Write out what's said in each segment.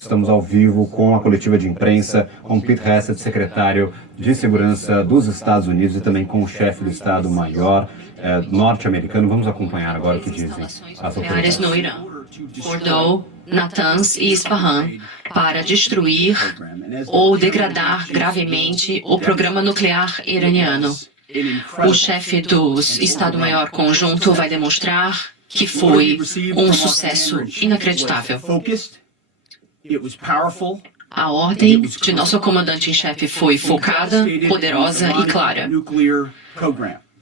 Estamos ao vivo com a coletiva de imprensa, com Pete Hegseth, secretário de Segurança dos Estados Unidos, e também com o chefe do Estado-Maior norte-americano. Vamos acompanhar agora o que dizem as autoridades. No Irã, Fordow, Natanz e Isfahan, para destruir ou degradar gravemente o programa nuclear iraniano. O chefe do Estado-Maior Conjunto vai demonstrar que foi um sucesso inacreditável. A ordem de nosso comandante-em-chefe foi focada, poderosa e clara.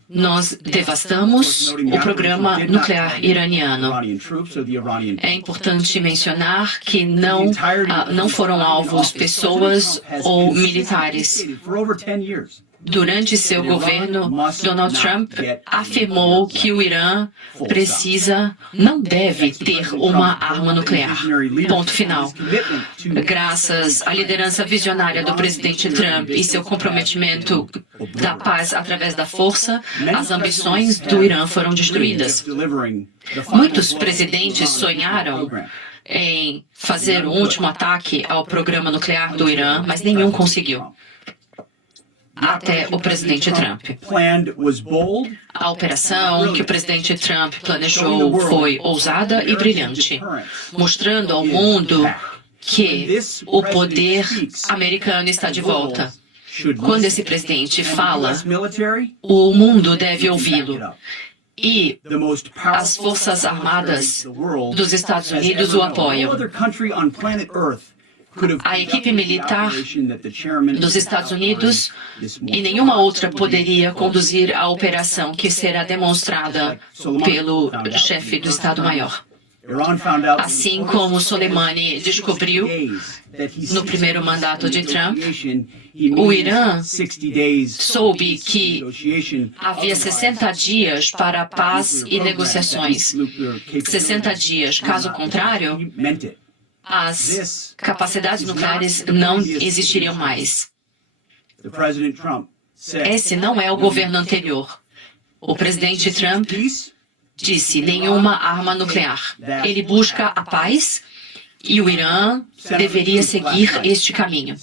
Nós devastamos o programa nuclear iraniano. É importante mencionar que não foram alvos pessoas ou militares. Durante seu governo, Donald Trump afirmou que o Irã não deve ter uma arma nuclear. Ponto final. Graças à liderança visionária do presidente Trump e seu comprometimento da paz através da força, as ambições do Irã foram destruídas. Muitos presidentes sonharam em fazer o último ataque ao programa nuclear do Irã, mas nenhum conseguiu. Até o presidente Trump. A operação que o presidente Trump planejou foi ousada e brilhante, mostrando ao mundo que o poder americano está de volta. Quando esse presidente fala, o mundo deve ouvi-lo. E as Forças Armadas dos Estados Unidos o apoiam. A equipe militar dos Estados Unidos e nenhuma outra poderia conduzir a operação que será demonstrada pelo chefe do Estado-Maior. Assim como Soleimani descobriu no primeiro mandato de Trump, o Irã soube que havia 60 dias para paz e negociações. 60 dias, caso contrário, as capacidades nucleares não existiriam mais. Esse não é o governo anterior. O presidente Trump disse nenhuma arma nuclear. Ele busca a paz e o Irã deveria seguir este caminho.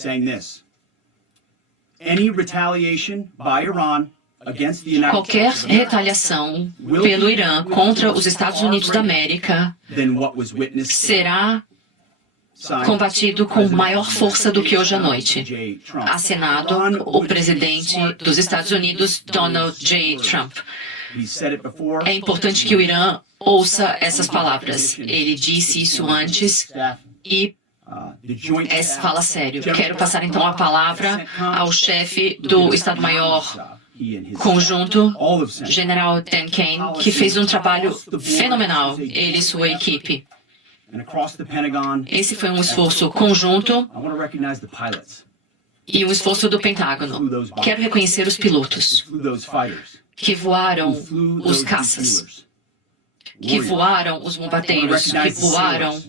Qualquer retaliação pelo Irã contra os Estados Unidos da América será combatido com maior força do que hoje à noite. Assinado o presidente dos Estados Unidos, Donald J. Trump. É importante que o Irã ouça essas palavras. Ele disse isso antes e fala sério. Quero passar então a palavra ao chefe do Estado-Maior Conjunto, General Dan Kane, que fez um trabalho fenomenal, ele e sua equipe. Esse foi um esforço conjunto e um esforço do Pentágono. Quero reconhecer os pilotos que voaram os caças, que voaram os bombardeiros, que voaram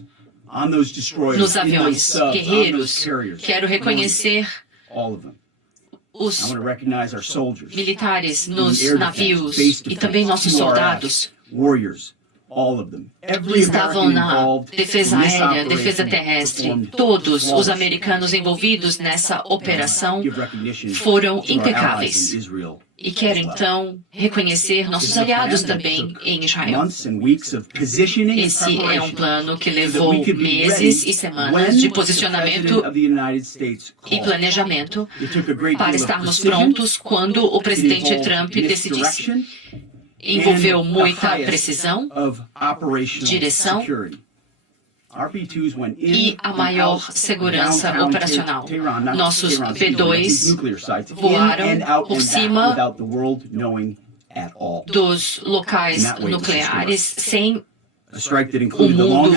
nos aviões, guerreiros. Quero reconhecer os militares nos navios e também nossos soldados. Estavam na defesa aérea, defesa terrestre. Todos os americanos envolvidos nessa operação foram impecáveis. E quero então reconhecer nossos aliados também em Israel. Esse é um plano que levou meses e semanas de posicionamento e planejamento para estarmos prontos quando o presidente Trump decidisse. Envolveu muita precisão, direção e a maior segurança operacional. Nossos B-2 voaram por cima dos locais nucleares sem o mundo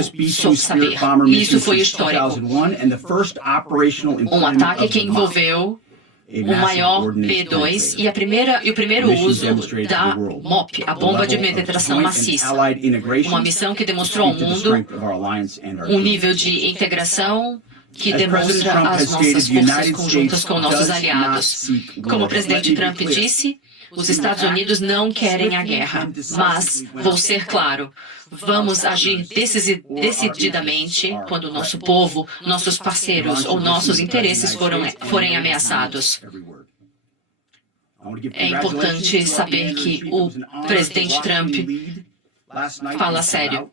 saber. Isso foi histórico. Um ataque que envolveu o maior B-2 e o primeiro uso da MOP, a bomba de penetração maciça. Uma missão que demonstrou ao mundo um nível de integração que demonstra as nossas forças conjuntas com nossos aliados. Como o presidente Trump disse, Os Estados Unidos não querem a guerra, mas, vou ser claro, vamos agir decididamente quando o nosso povo, nossos parceiros ou nossos interesses forem ameaçados. É importante saber que o presidente Trump fala sério.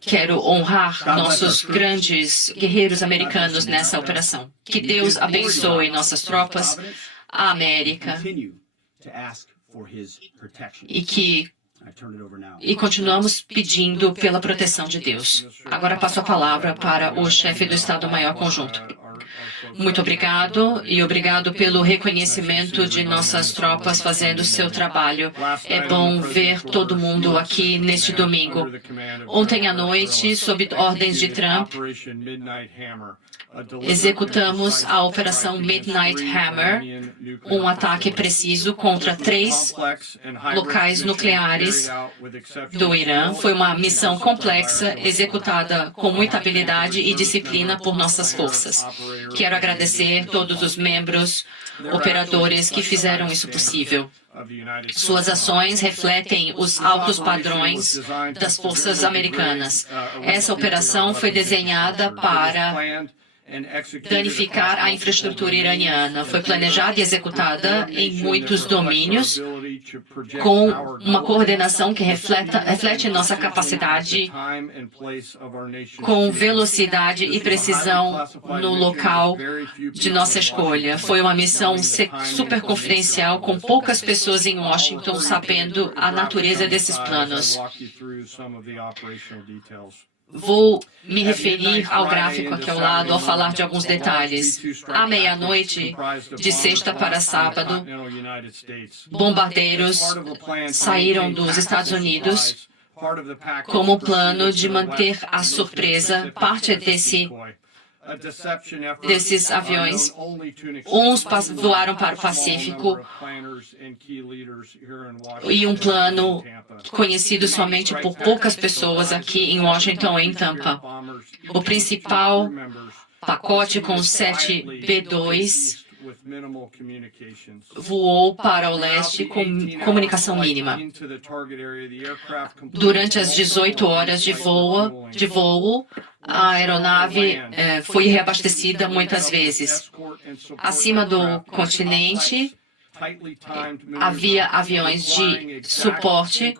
Quero honrar nossos grandes guerreiros americanos nessa operação. Que Deus abençoe nossas tropas, a América, e continuamos pedindo pela proteção de Deus. Agora passo a palavra para o chefe do Estado-Maior Conjunto. Muito obrigado e obrigado pelo reconhecimento de nossas tropas fazendo seu trabalho. É bom ver todo mundo aqui neste domingo. Ontem à noite, sob ordens de Trump, executamos a Operação Midnight Hammer, um ataque preciso contra 3 locais nucleares do Irã. Foi uma missão complexa, executada com muita habilidade e disciplina por nossas forças. Quero agradecer todos os membros, operadores que fizeram isso possível. Suas ações refletem os altos padrões das forças americanas. Essa operação foi desenhada para danificar a infraestrutura iraniana. Foi planejada e executada em muitos domínios, com uma coordenação que reflete nossa capacidade, com velocidade e precisão no local de nossa escolha. Foi uma missão super confidencial, com poucas pessoas em Washington sabendo a natureza desses planos. Vou me referir ao gráfico aqui ao lado ao falar de alguns detalhes. À meia-noite, de sexta para sábado, bombardeiros saíram dos Estados Unidos como plano de manter a surpresa. Parte desses aviões, uns voaram para o Pacífico e um plano conhecido somente por poucas pessoas aqui em Washington e em Tampa. O principal pacote com 7 B-2 voou para o leste com comunicação mínima. Durante as 18 horas de voo, a aeronave foi reabastecida muitas vezes. Acima do continente, havia aviões de suporte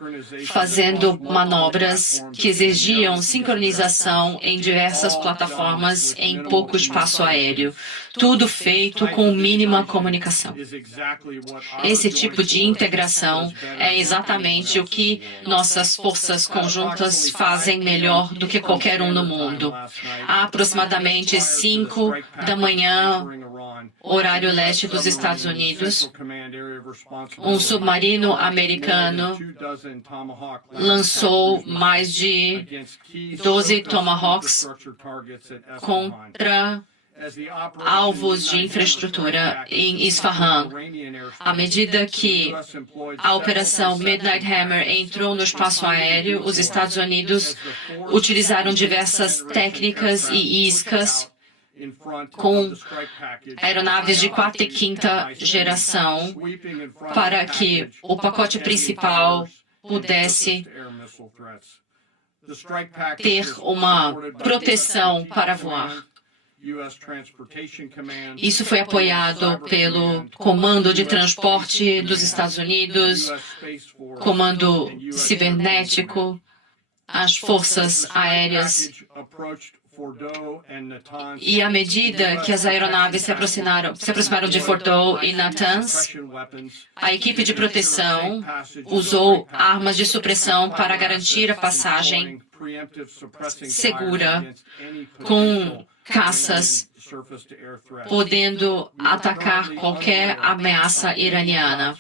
fazendo manobras que exigiam sincronização em diversas plataformas em pouco espaço aéreo. Tudo feito com mínima comunicação. Esse tipo de integração é exatamente o que nossas forças conjuntas fazem melhor do que qualquer um no mundo. Há aproximadamente 5 da manhã, horário leste dos Estados Unidos, um submarino americano lançou mais de 12 Tomahawks contra alvos de infraestrutura em Isfahan. À medida que a operação Midnight Hammer entrou no espaço aéreo, os Estados Unidos utilizaram diversas técnicas e iscas com aeronaves de 4ª e 5ª geração para que o pacote principal pudesse ter uma proteção para voar. Isso foi apoiado pelo Comando de Transporte dos Estados Unidos, Comando Cibernético, as Forças Aéreas. E à medida que as aeronaves se aproximaram de Fordow e Natanz, a equipe de proteção usou armas de supressão para garantir a passagem segura, com caças podendo atacar qualquer ameaça iraniana.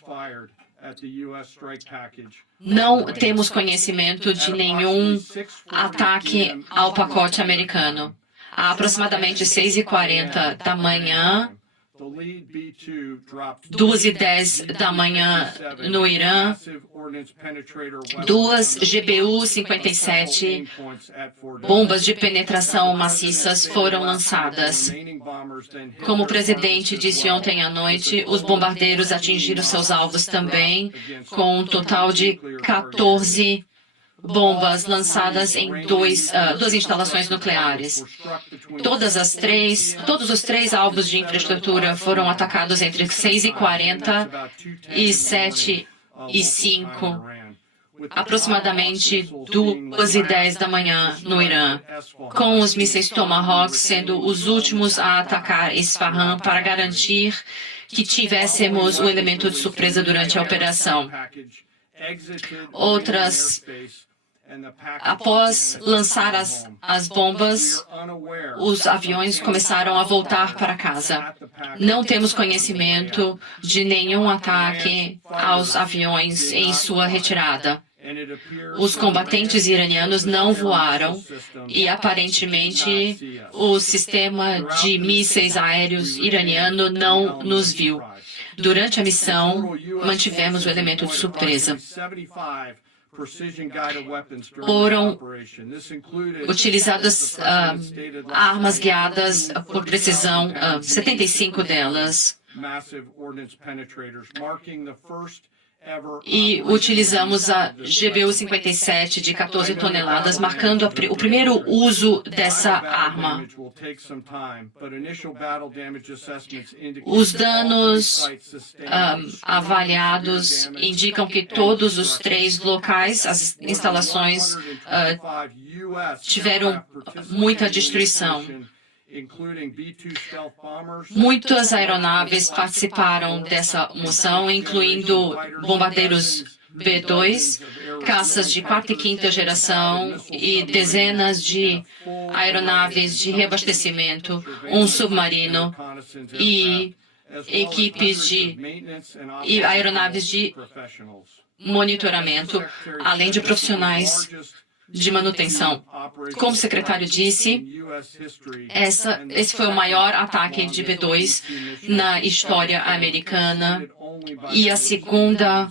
Não temos conhecimento de nenhum ataque ao pacote americano. Há aproximadamente 6h40 da manhã, 2h10 da manhã no Irã, 2 GBU-57 bombas de penetração maciças foram lançadas. Como o presidente disse ontem à noite, os bombardeiros atingiram seus alvos também, com um total de 14 bombas lançadas em duas instalações nucleares. Todos os três alvos de infraestrutura foram atacados entre 6h40 e 7h05, aproximadamente 2h10 da manhã no Irã, com os mísseis Tomahawk sendo os últimos a atacar Isfahan para garantir que tivéssemos o elemento de surpresa durante a operação. Após lançar as bombas, os aviões começaram a voltar para casa. Não temos conhecimento de nenhum ataque aos aviões em sua retirada. Os combatentes iranianos não voaram e, aparentemente, o sistema de mísseis aéreos iraniano não nos viu. Durante a missão, mantivemos o elemento de surpresa. Foram utilizadas armas guiadas por precisão, 75 delas. E utilizamos a GBU-57 de 14 toneladas, marcando o primeiro uso dessa arma. Os danos avaliados indicam que todos os 3 locais, as instalações, tiveram muita destruição. Muitas aeronaves participaram dessa moção, incluindo bombardeiros B-2, caças de 4ª e 5ª geração e dezenas de aeronaves de reabastecimento, um submarino e equipes e aeronaves de monitoramento, além de profissionais de manutenção. Como o secretário disse, esse foi o maior ataque de B-2 na história americana e a segunda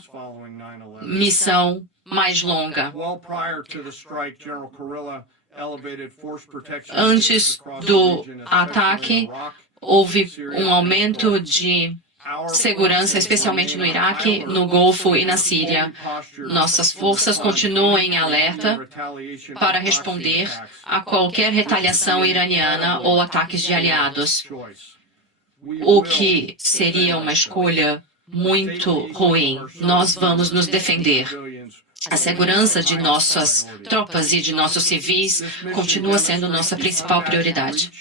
missão mais longa. Antes do ataque, houve um aumento de segurança, especialmente no Iraque, no Golfo e na Síria. Nossas forças continuam em alerta para responder a qualquer retaliação iraniana ou ataques de aliados, o que seria uma escolha muito ruim. Nós vamos nos defender. A segurança de nossas tropas e de nossos civis continua sendo nossa principal prioridade.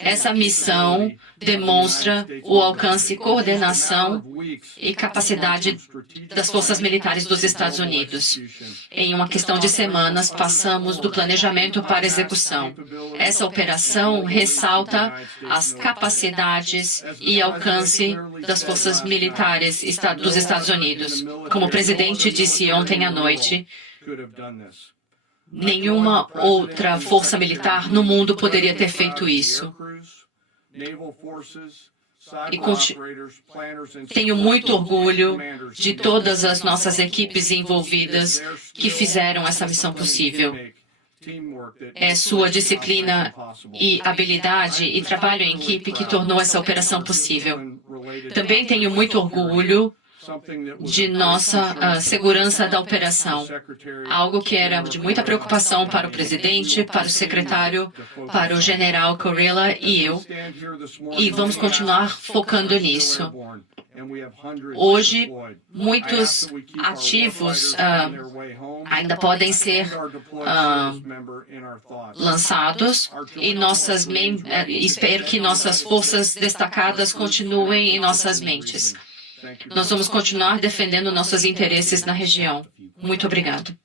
Essa missão demonstra o alcance, coordenação e capacidade das forças militares dos Estados Unidos. Em uma questão de semanas, passamos do planejamento para a execução. Essa operação ressalta as capacidades e alcance das forças militares dos Estados Unidos. Como o presidente disse ontem à noite, nenhuma outra força militar no mundo poderia ter feito isso. E tenho muito orgulho de todas as nossas equipes envolvidas que fizeram essa missão possível. É sua disciplina e habilidade e trabalho em equipe que tornou essa operação possível. Também tenho muito orgulho de nossa segurança da operação, algo que era de muita preocupação para o presidente, para o secretário, para o general Kurilla e eu, e vamos continuar focando nisso. Hoje, muitos ativos ainda podem ser lançados e espero que nossas forças destacadas continuem em nossas mentes. Nós vamos continuar defendendo nossos interesses na região. Muito obrigado.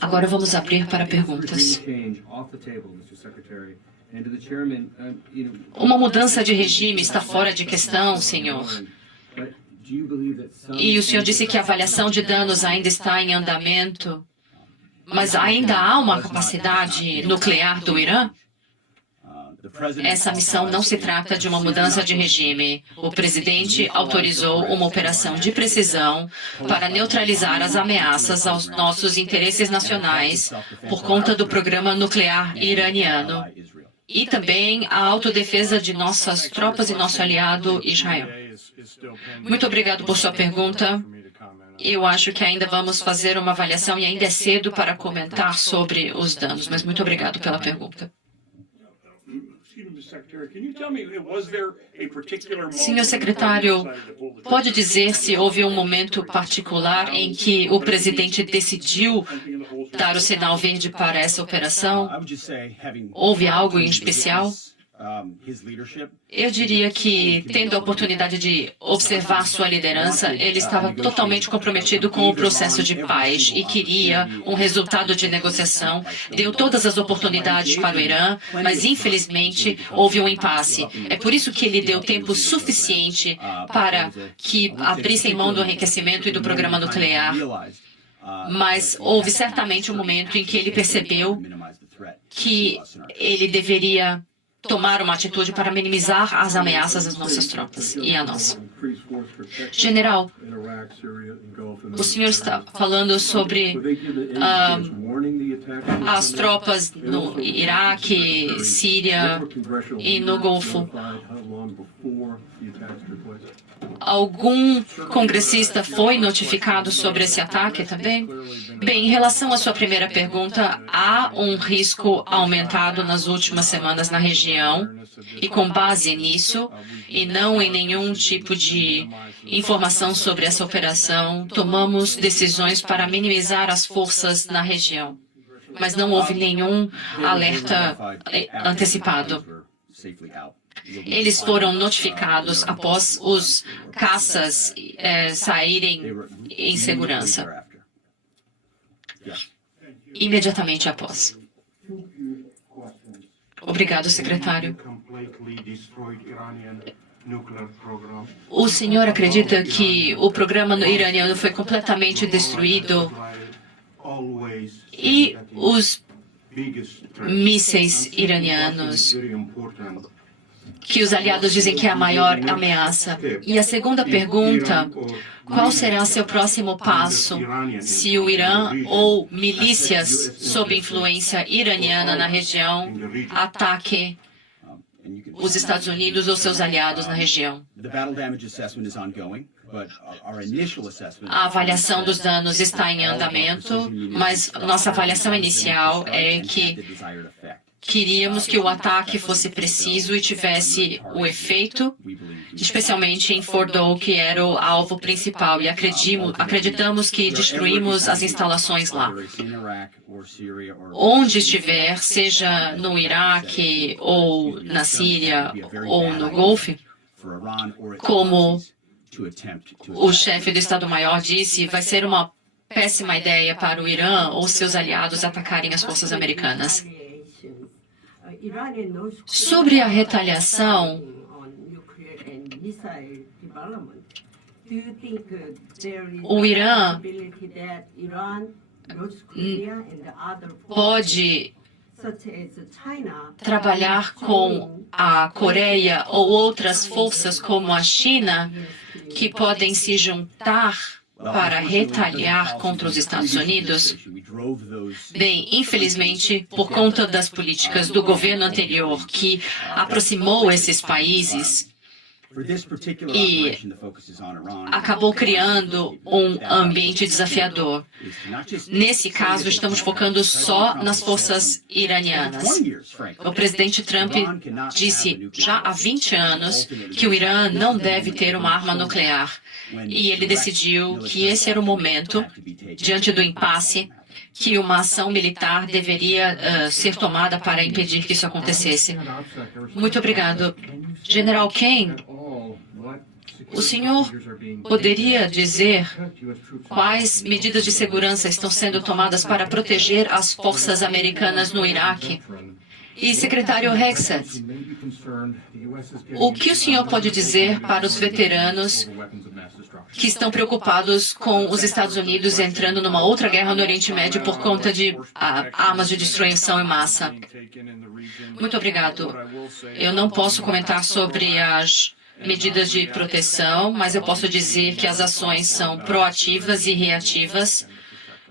Agora vamos abrir para perguntas. Uma mudança de regime está fora de questão, senhor. E o senhor disse que a avaliação de danos ainda está em andamento, mas ainda há uma capacidade nuclear do Irã? Essa missão não se trata de uma mudança de regime. O presidente autorizou uma operação de precisão para neutralizar as ameaças aos nossos interesses nacionais por conta do programa nuclear iraniano e também a autodefesa de nossas tropas e nosso aliado Israel. Muito obrigado por sua pergunta. Eu acho que ainda vamos fazer uma avaliação e ainda é cedo para comentar sobre os danos, mas muito obrigado pela pergunta. Senhor secretário, pode dizer se houve um momento particular em que o presidente decidiu dar o sinal verde para essa operação? Houve algo em especial? Eu diria que, tendo a oportunidade de observar sua liderança, ele estava totalmente comprometido com o processo de paz e queria um resultado de negociação. Deu todas as oportunidades para o Irã, mas infelizmente houve um impasse. É por isso que ele deu tempo suficiente para que abrissem mão do enriquecimento e do programa nuclear. Mas houve certamente um momento em que ele percebeu que ele deveria tomar uma atitude para minimizar as ameaças às nossas tropas e a nós. General, o senhor está falando sobre as tropas no Iraque, Síria e no Golfo. Algum congressista foi notificado sobre esse ataque também? Bem, em relação à sua primeira pergunta, há um risco aumentado nas últimas semanas na região e com base nisso, e não em nenhum tipo de informação sobre essa operação, tomamos decisões para minimizar as forças na região. Mas não houve nenhum alerta antecipado. Eles foram notificados após os caças saírem em segurança. Imediatamente após. Obrigado, secretário. O senhor acredita que o programa iraniano foi completamente destruído e os mísseis iranianos, que os aliados dizem que é a maior ameaça? E a segunda pergunta, qual será seu próximo passo se o Irã ou milícias sob influência iraniana na região ataquem os Estados Unidos ou seus aliados na região? A avaliação dos danos está em andamento, mas nossa avaliação inicial é que queríamos que o ataque fosse preciso e tivesse o efeito, especialmente em Fordow, que era o alvo principal, e acreditamos que destruímos as instalações lá. Onde estiver, seja no Iraque, ou na Síria, ou no Golfo, como o chefe do Estado-Maior disse, vai ser uma péssima ideia para o Irã ou seus aliados atacarem as forças americanas. Sobre a retaliação, o Irã pode trabalhar com a Coreia ou outras forças como a China que podem se juntar para retaliar contra os Estados Unidos? Bem, infelizmente, por conta das políticas do governo anterior que aproximou esses países e acabou criando um ambiente desafiador. Nesse caso, estamos focando só nas forças iranianas. O presidente Trump disse já há 20 anos que o Irã não deve ter uma arma nuclear. E ele decidiu que esse era o momento, diante do impasse, que uma ação militar deveria ser tomada para impedir que isso acontecesse. Muito obrigado. General Kane, o senhor poderia dizer quais medidas de segurança estão sendo tomadas para proteger as forças americanas no Iraque? E, secretário Hexet, o que o senhor pode dizer para os veteranos que estão preocupados com os Estados Unidos entrando numa outra guerra no Oriente Médio por conta de armas de destruição em massa. Muito obrigado. Eu não posso comentar sobre as medidas de proteção, mas eu posso dizer que as ações são proativas e reativas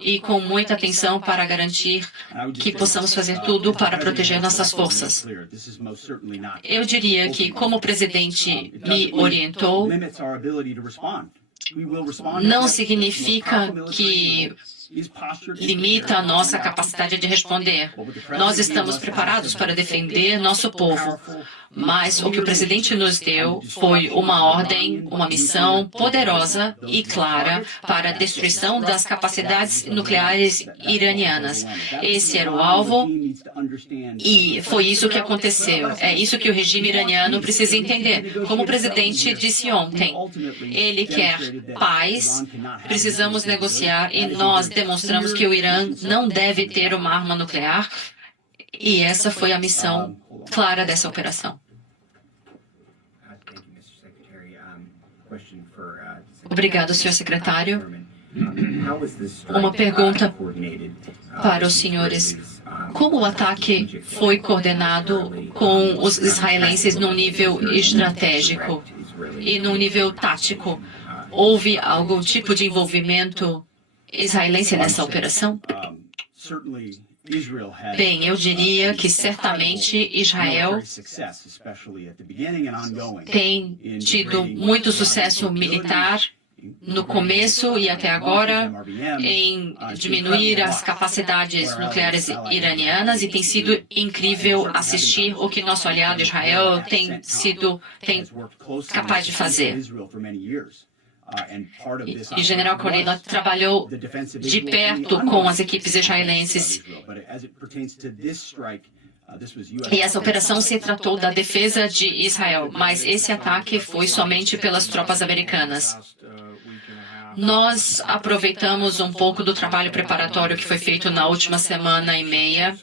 e com muita atenção para garantir que possamos fazer tudo para proteger nossas forças. Eu diria que, como o presidente me orientou, não significa que limita a nossa capacidade de responder. Nós estamos preparados para defender nosso povo, mas o que o presidente nos deu foi uma ordem, uma missão poderosa e clara para a destruição das capacidades nucleares iranianas. Esse era o alvo e foi isso que aconteceu. É isso que o regime iraniano precisa entender. Como o presidente disse ontem, ele quer paz, precisamos negociar e nós demonstramos que o Irã não deve ter uma arma nuclear e essa foi a missão clara dessa operação. Obrigado, senhor secretário. Uma pergunta para os senhores. Como o ataque foi coordenado com os israelenses num nível estratégico e num nível tático? Houve algum tipo de envolvimento israelense nessa operação? Bem, eu diria que certamente Israel tem tido muito sucesso militar no começo e até agora em diminuir as capacidades nucleares iranianas e tem sido incrível assistir o que nosso aliado Israel tem capaz de fazer. E General Cornell trabalhou de perto com as equipes israelenses. E essa operação se tratou da defesa de Israel, mas esse ataque foi somente pelas tropas americanas. Nós aproveitamos um pouco do trabalho preparatório que foi feito na última semana e meia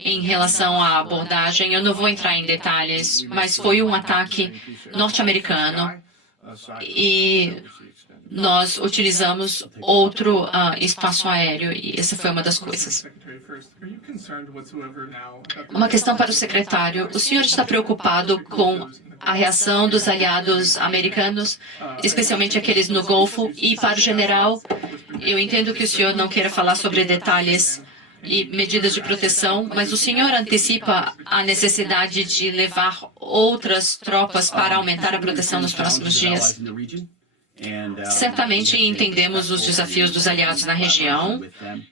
em relação à abordagem. Eu não vou entrar em detalhes, mas foi um ataque norte-americano e nós utilizamos outro espaço aéreo e essa foi uma das coisas. Uma questão para o secretário. O senhor está preocupado com a reação dos aliados americanos, especialmente aqueles no Golfo? E para o general, eu entendo que o senhor não queira falar sobre detalhes e medidas de proteção, mas o senhor antecipa a necessidade de levar outras tropas para aumentar a proteção nos próximos dias? Certamente entendemos os desafios dos aliados na região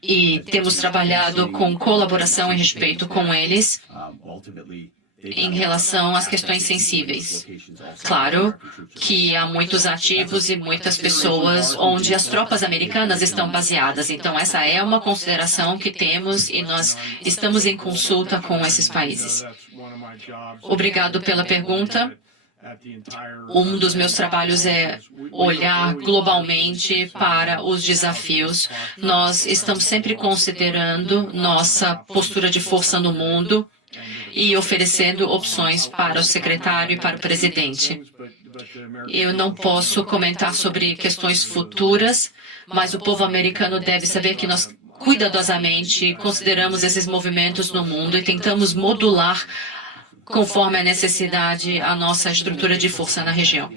e temos trabalhado com colaboração e respeito com eles em relação às questões sensíveis. Claro que há muitos ativos e muitas pessoas onde as tropas americanas estão baseadas, então essa é uma consideração que temos e nós estamos em consulta com esses países. Obrigado pela pergunta. Um dos meus trabalhos é olhar globalmente para os desafios. Nós estamos sempre considerando nossa postura de força no mundo e oferecendo opções para o secretário e para o presidente. Eu não posso comentar sobre questões futuras, mas o povo americano deve saber que nós cuidadosamente consideramos esses movimentos no mundo e tentamos modular conforme a necessidade, a nossa estrutura de força na região.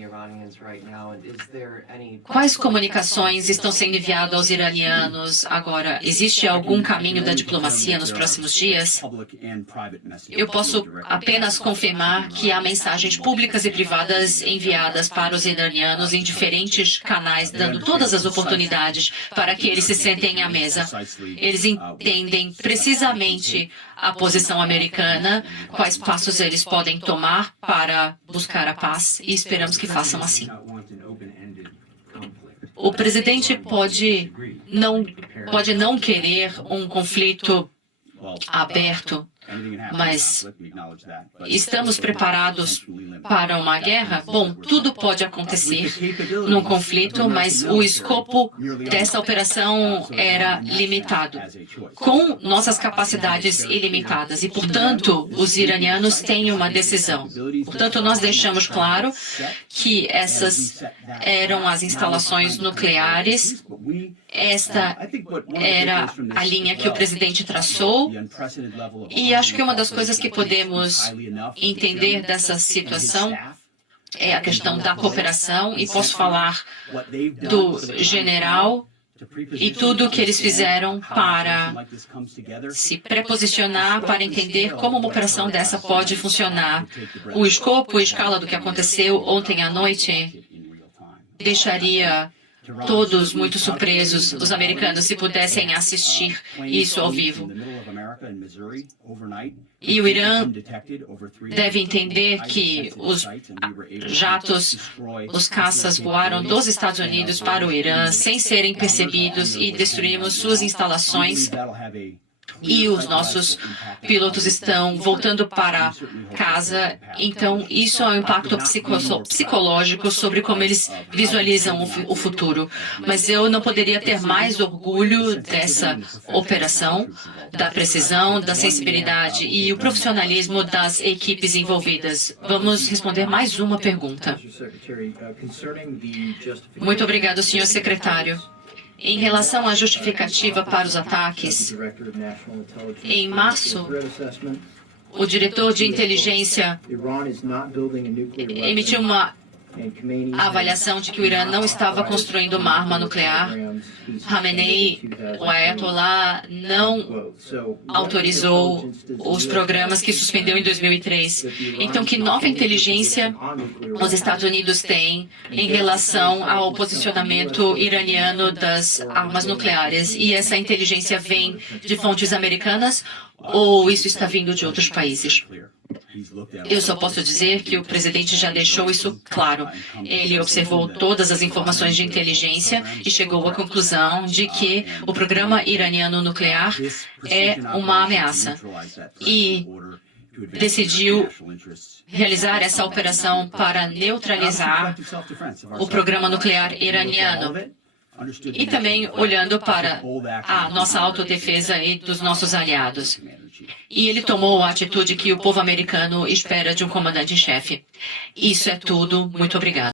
Quais comunicações estão sendo enviadas aos iranianos agora? Existe algum caminho da diplomacia nos próximos dias? Eu posso apenas confirmar que há mensagens públicas e privadas enviadas para os iranianos em diferentes canais, dando todas as oportunidades para que eles se sentem à mesa. Eles entendem precisamente a posição americana, quais passos eles podem tomar para buscar a paz e esperamos que façam assim. O presidente pode não querer um conflito aberto, mas estamos preparados para uma guerra? Bom, tudo pode acontecer num conflito, mas o escopo dessa operação era limitado, com nossas capacidades ilimitadas, e, portanto, os iranianos têm uma decisão. Portanto, nós deixamos claro que essas eram as instalações nucleares. Esta era a linha que o presidente traçou, e acho que uma das coisas que podemos entender dessa situação é a questão da cooperação, e posso falar do general e tudo o que eles fizeram para se preposicionar, para entender como uma operação dessa pode funcionar. O escopo e escala do que aconteceu ontem à noite deixaria todos muito surpresos, os americanos, se pudessem assistir isso ao vivo. E o Irã deve entender que os jatos, os caças voaram dos Estados Unidos para o Irã sem serem percebidos e destruímos suas instalações. E os nossos pilotos estão voltando para casa, então isso é um impacto psicológico sobre como eles visualizam o futuro. Mas eu não poderia ter mais orgulho dessa operação, da precisão, da sensibilidade e o profissionalismo das equipes envolvidas. Vamos responder mais uma pergunta. Muito obrigado, senhor secretário. Em relação à justificativa para os ataques, em março, o diretor de inteligência emitiu uma avaliação de que o Irã não estava construindo uma arma nuclear. Khamenei, o Ayatollah, não autorizou os programas que suspendeu em 2003. Então, que nova inteligência os Estados Unidos têm em relação ao posicionamento iraniano das armas nucleares? E essa inteligência vem de fontes americanas ou isso está vindo de outros países? Eu só posso dizer que o presidente já deixou isso claro. Ele observou todas as informações de inteligência e chegou à conclusão de que o programa iraniano nuclear é uma ameaça. E decidiu realizar essa operação para neutralizar o programa nuclear iraniano. E também olhando para a nossa autodefesa e dos nossos aliados. E ele tomou a atitude que o povo americano espera de um comandante em chefe. Isso é tudo. Muito obrigado.